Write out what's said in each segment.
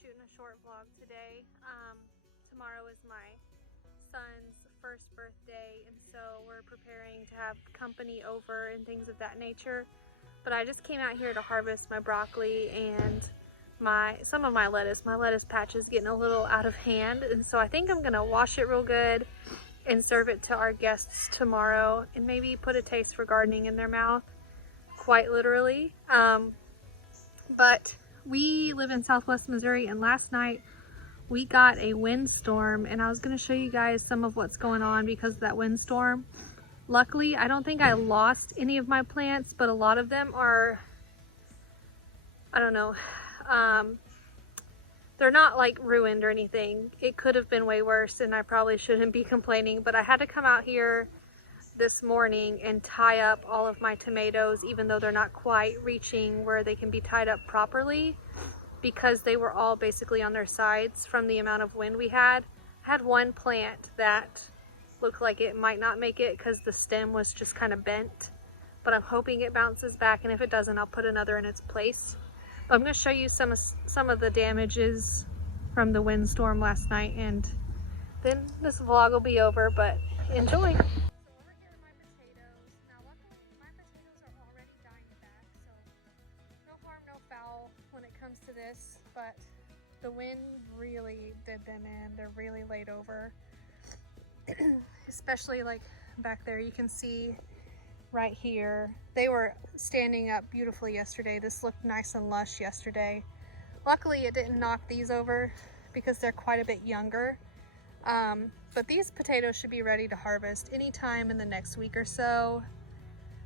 shooting a short vlog today. Tomorrow is my son's first birthday, and so we're preparing to have company over and things of that nature. But I just came out here to harvest my broccoli and some of my lettuce. My lettuce patch is getting a little out of hand, and so I think I'm gonna wash it real good and serve it to our guests tomorrow, and maybe put a taste for gardening in their mouth, quite literally. But we live in Southwest Missouri, and last night we got a windstorm, and I was going to show you guys some of what's going on because of that windstorm. Luckily, I don't think I lost any of my plants, but a lot of them are, I don't know, they're not like ruined or anything. It could have been way worse, and I probably shouldn't be complaining, but I had to come out here this morning and tie up all of my tomatoes, even though they're not quite reaching where they can be tied up properly, because they were all basically on their sides from the amount of wind we had. I had one plant that looked like it might not make it because the stem was just kind of bent, but I'm hoping it bounces back, and if it doesn't, I'll put another in its place. But I'm going to show you some of the damages from the windstorm last night, and then this vlog will be over, but enjoy. When it comes to this, but the wind really did them in. They're really laid over. Especially like back there, you can see right here. They were standing up beautifully yesterday. This looked nice and lush yesterday. Luckily it didn't knock these over because they're quite a bit younger. But these potatoes should be ready to harvest anytime in the next week or so.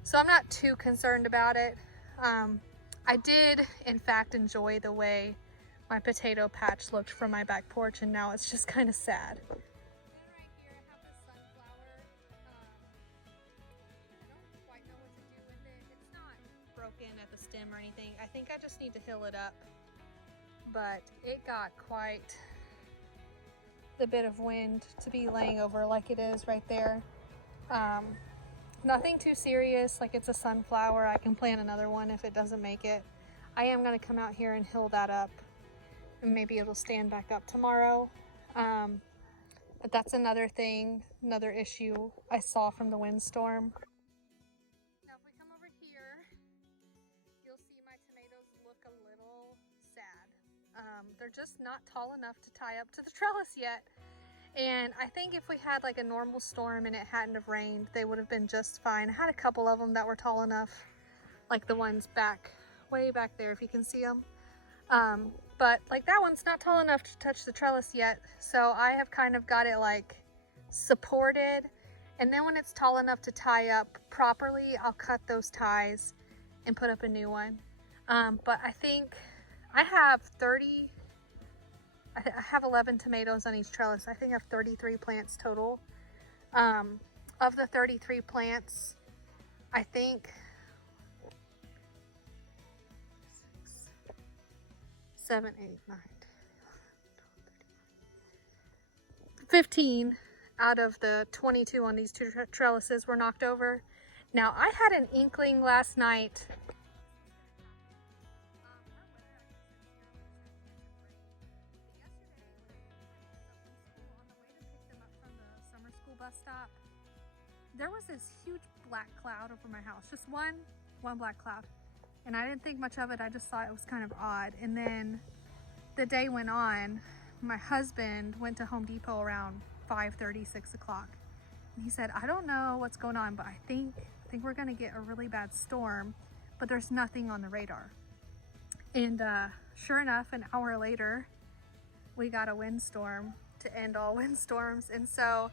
So I'm not too concerned about it. I did, in fact, enjoy the way my potato patch looked from my back porch, and now it's just kind of sad. Then right here, I have this sunflower. I don't quite know what to do with it. It's not broken at the stem or anything. I think I just need to heal it up. But it got quite the bit of wind to be laying over like it is right there. Nothing too serious, like it's a sunflower. I can plant another one if it doesn't make it. I am going to come out here and heal that up, and maybe it'll stand back up tomorrow. But that's another thing, another issue I saw from the windstorm. Now if we come over here, you'll see my tomatoes look a little sad. They're just not tall enough to tie up to the trellis yet. And I think if we had like a normal storm and it hadn't have rained, they would have been just fine. I had a couple of them that were tall enough, like the ones way back there, if you can see them. But like that one's not tall enough to touch the trellis yet. So I have kind of got it like supported. And then when it's tall enough to tie up properly, I'll cut those ties and put up a new one. But I think I have 11 tomatoes on each trellis. I think I have 33 plants total. Of the 33 plants, I think 7, 8, 9, 15 out of the 22 on these two trellises were knocked over. Now, I had an inkling last night. Bus stop, there was this huge black cloud over my house, just one black cloud, and I didn't think much of it. I just thought it was kind of odd. And then the day went on. My husband went to Home Depot around 5:30, 6 o'clock, and he said, I don't know what's going on, but I think we're gonna get a really bad storm, but there's nothing on the radar. And sure enough, an hour later we got a windstorm to end all windstorms. And so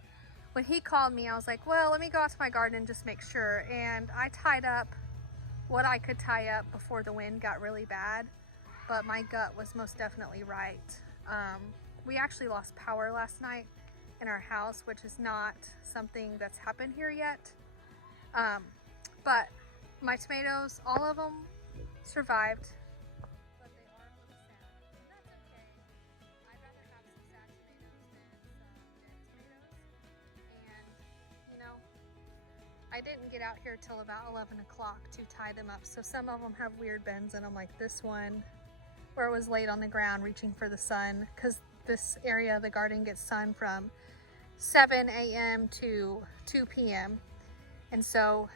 when he called me, I was like, well, let me go out to my garden and just make sure. And I tied up what I could tie up before the wind got really bad, but my gut was most definitely right. We actually lost power last night in our house, which is not something that's happened here yet. But my tomatoes, all of them survived. I didn't get out here till about 11 o'clock to tie them up. So some of them have weird bends in them, like this one. where it was laid on the ground reaching for the sun, because this area of the garden gets sun from 7 a.m. to 2 p.m. And so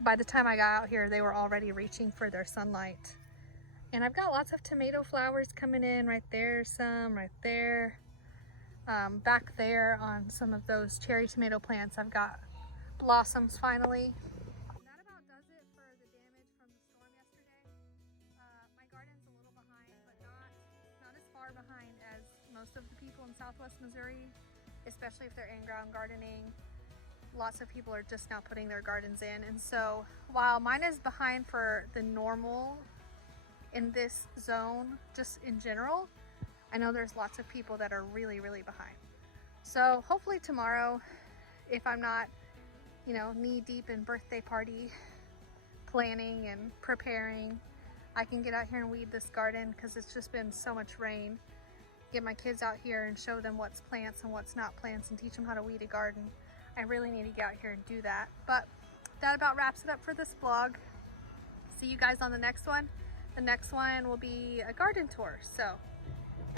by the time I got out here, they were already reaching for their sunlight. And I've got lots of tomato flowers coming in right there, some right there. Back there on some of those cherry tomato plants, I've got blossoms finally. That about does it for the damage from the storm yesterday. My garden's a little behind, but not as far behind as most of the people in Southwest Missouri, especially if they're in-ground gardening. Lots of people are just now putting their gardens in, and so while mine is behind for the normal in this zone, just in general, I know there's lots of people that are really, really behind. So hopefully tomorrow, if I'm not, you know, knee deep in birthday party planning and preparing, I can get out here and weed this garden, because it's just been so much rain. Get my kids out here and show them what's plants and what's not plants and teach them how to weed a garden. I really need to get out here and do that. But that about wraps it up for this vlog. See you guys on the next one. The next one will be a garden tour. So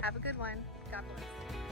have a good one. God bless.